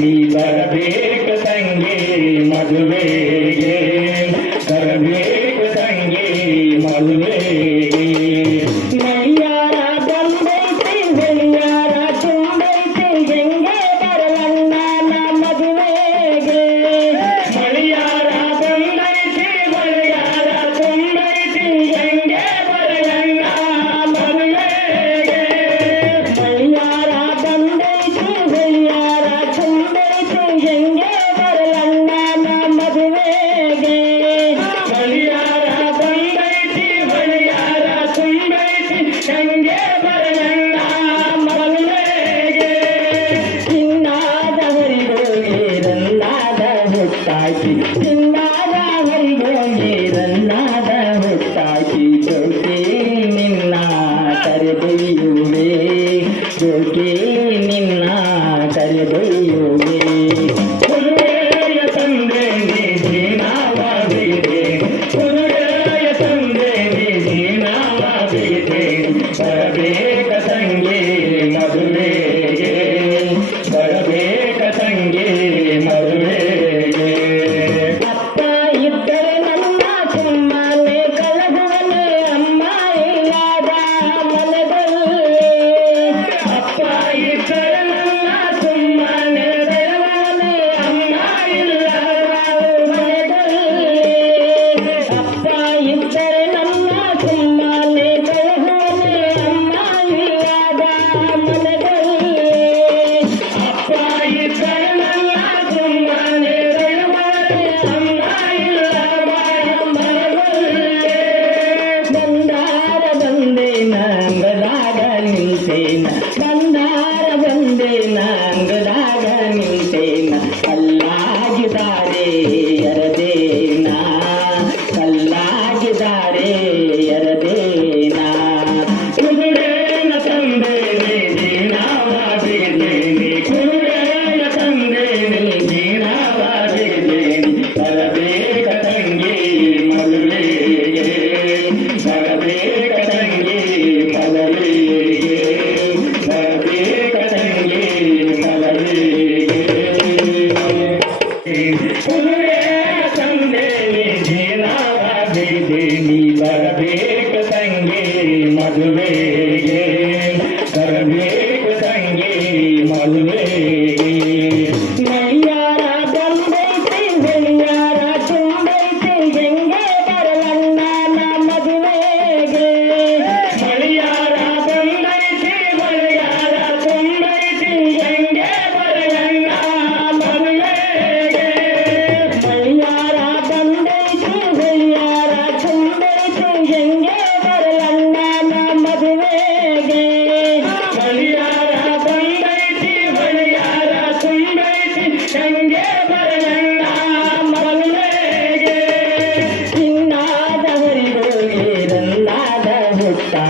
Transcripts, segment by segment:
ನೀ ಬರಬೇಕ ತಂಗಿ ಮದುವೆಗೆ ಬರಬೇಕ Good day.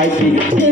I be.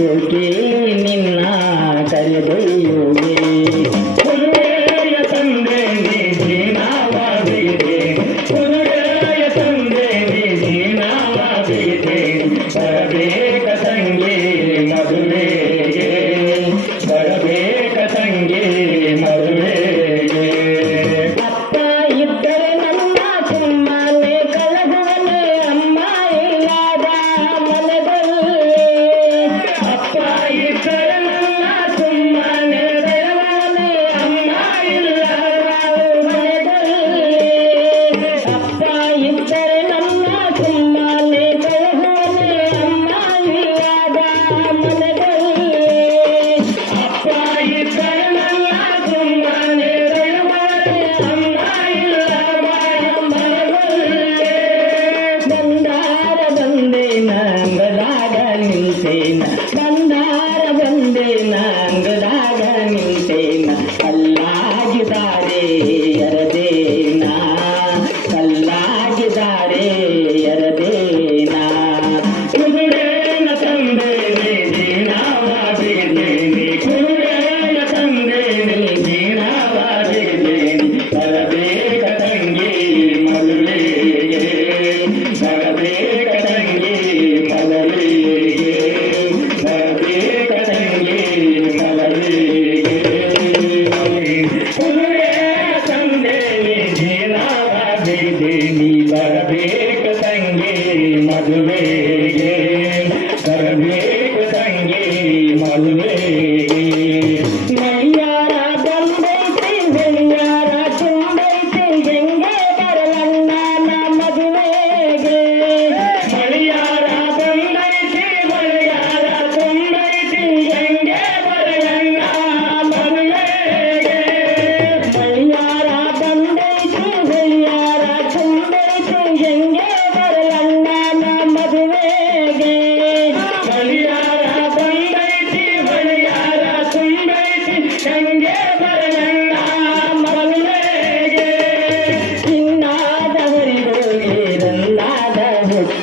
చెటి నిన్న కరదయ్యో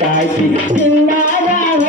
தாய் பின்னாராக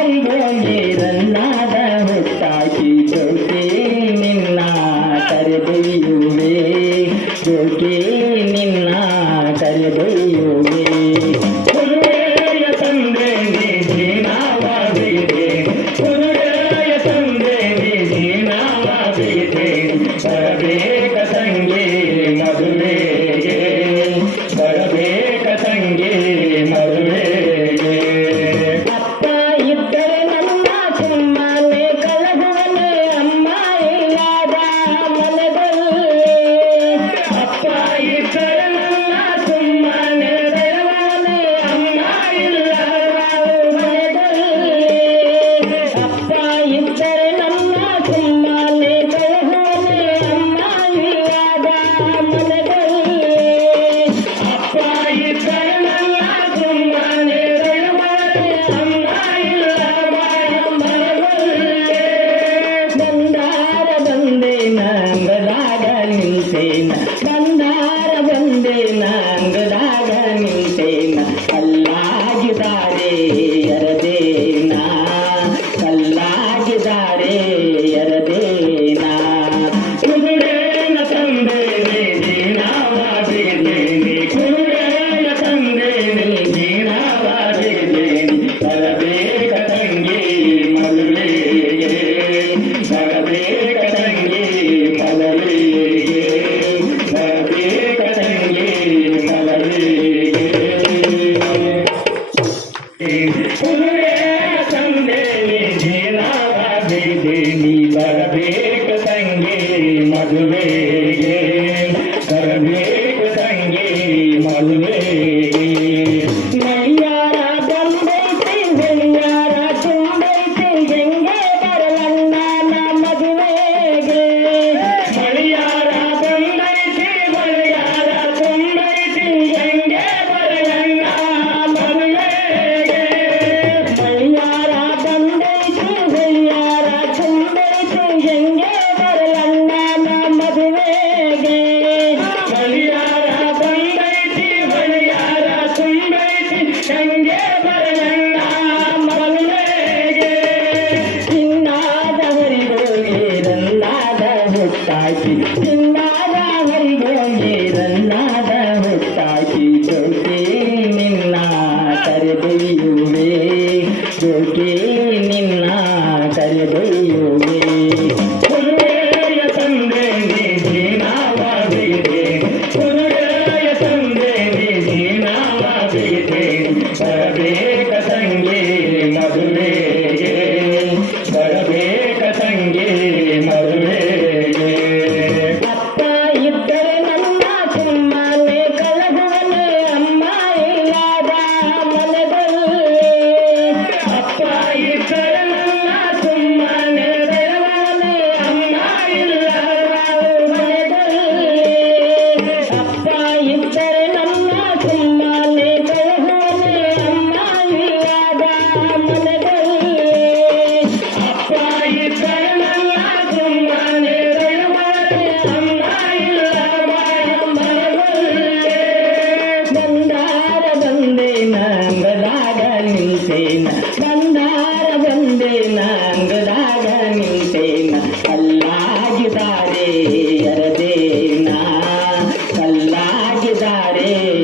જાણે